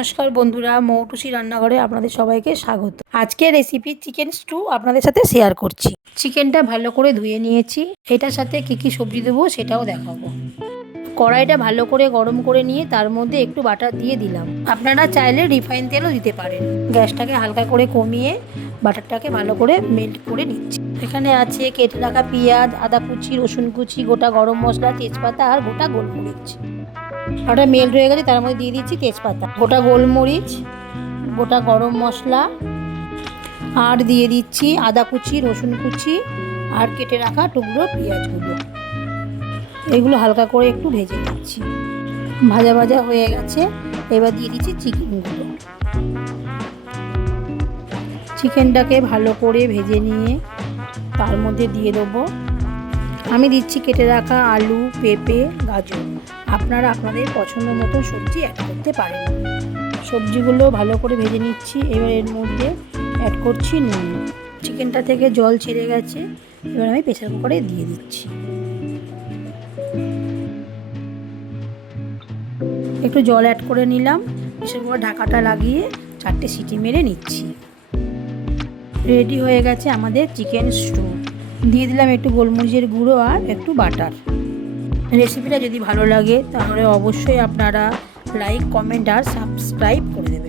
নমস্কার বন্ধুরা, মৌটুসি রান্নাঘরে আপনাদের সবাইকে স্বাগত। আজকের রেসিপি চিকেন স্টু আপনাদের সাথে শেয়ার করছি। চিকেনটা ভালো করে ধুয়ে নিয়েছি, এটার সাথে কী কী সবজি দেবো সেটাও দেখাবো। কড়াইটা ভালো করে গরম করে নিয়ে তার মধ্যে একটু বাটার দিয়ে দিলাম। আপনারা চাইলে রিফাইন তেলও দিতে পারেন। গ্যাসটাকে হালকা করে কমিয়ে বাটারটাকে ভালো করে মেল্ট করে নিচ্ছি। এখানে আছে কেটে রাখা পেঁয়াজ, আদা কুচি, রসুন কুচি, গোটা গরম মশলা, তেজপাতা আর গোটা গোলমরিচ। ওটা মেল্ট হয়ে গেছে, তার মধ্যে দিয়ে দিচ্ছি তেজপাতা, গোটা গোলমরিচ, গোটা গরম মশলা, আর দিয়ে দিচ্ছি আদা কুচি, রসুন কুচি আর কেটে রাখা টুকরো পেঁয়াজগুলো। এগুলো হালকা করে একটু ভেজে নিচ্ছি। ভাজা ভাজা হয়ে গেছে, এবার দিয়ে দিচ্ছি চিকেনগুলো। চিকেনটাকে ভালো করে ভেজে নিয়ে তার মধ্যে দিয়ে দেবো, আমি দিচ্ছি কেটে রাখা আলু, পেঁপে, গাজর। আপনারা আপনাদের পছন্দ মতো সবজি অ্যাড করতে পারেন। সবজিগুলো ভালো করে ভেজে নিচ্ছি। এবার এর মধ্যে অ্যাড করছি নুন। চিকেনটা থেকে জল ছেড়ে গেছে, এবার আমি প্রেসার কুকারে দিয়ে দিচ্ছি। একটু জল অ্যাড করে নিলাম, প্রেসার কুকার ঢাকাটা লাগিয়ে 4টে সিটি মেরে নিচ্ছি। রেডি হয়ে গেছে আমাদের চিকেন স্টু। দিয়ে দিলাম একটু গোলমরিচের গুঁড়ো আর একটু বাটার। রেসিপিটা যদি ভালো লাগে তাহলে অবশ্যই আপনারা লাইক, কমেন্ট আর সাবস্ক্রাইব করে দেবেন।